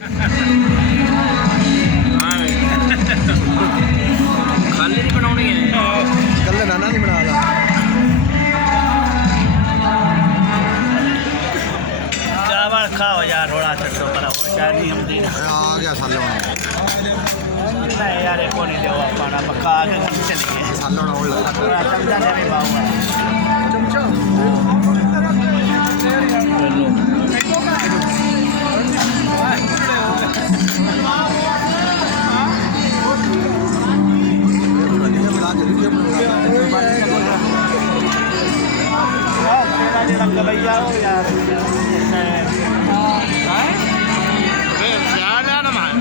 ਖਾਲੀ ਨਹੀਂ ਬਣਾਉਣੀ ਹੈ ਕੱਲੇ ਨਾਨਾ ਨਹੀਂ ਬਣਾ ਲਾ ਚਾਵਲ ਖਾਓ ਯਾਰ ਥੋੜਾ ਛੱਡੋ ਪਰ ਹੋਰ ਸ਼ਾਇਦ ਨਹੀਂ ਹੁੰਦੀ ਆ ਗਿਆ ਸਾਲੋਂ ਨਹੀਂ ਯਾਰ ਇਹ ਕੋਈ ਨਹੀਂ ਦਿਓ ਆਪਾਂ ਨਾ ਪੱਕਾ ਕੇ ਚੱਲੀਏ ਸਾਲੋਂ ਆਉਣ ਲੱਗਾ ਥੋੜਾ ਚਮਚਾ ਦੇ ਵੀ ਪਾਉਂਗਾ ਚਮਚਾ ਜਿਹੜਾ ਗਲਈਆ ਹੋ ਯਾਰ ਸਿਆਣਾ ਨਾ ਮਾਰ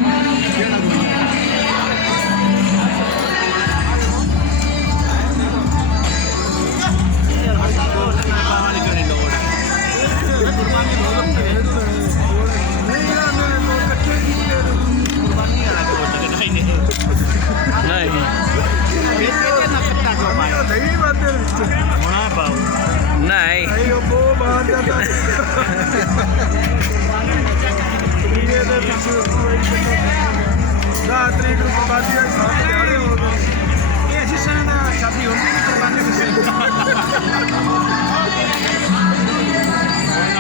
नहीं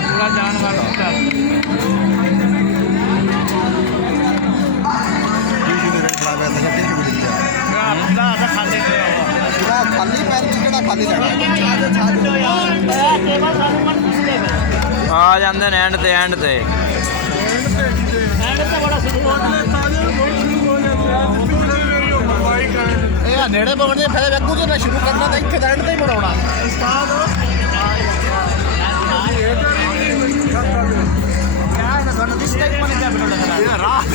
पूरा जानवर ਖਾਲੀ ਪੈਰ ਦੀ ਕਿਹੜਾ ਖਾਲੀ ਜਾਣਾ ਆ ਜਾਂਦੇ ਨੇ ਐਂਡ ਤੇ ਇਹ ਨੇੜੇ ਪਵਣੇ ਫਿਰ ਅੱਗੂ ਜੇ ਨਾ ਸ਼ੁਰੂ ਕਰਨਾ ਤਾਂ ਇੱਥੇ ਐਂਡ ਤੇ ਹੀ ਬਣਾਉਣਾ ਰਾਤ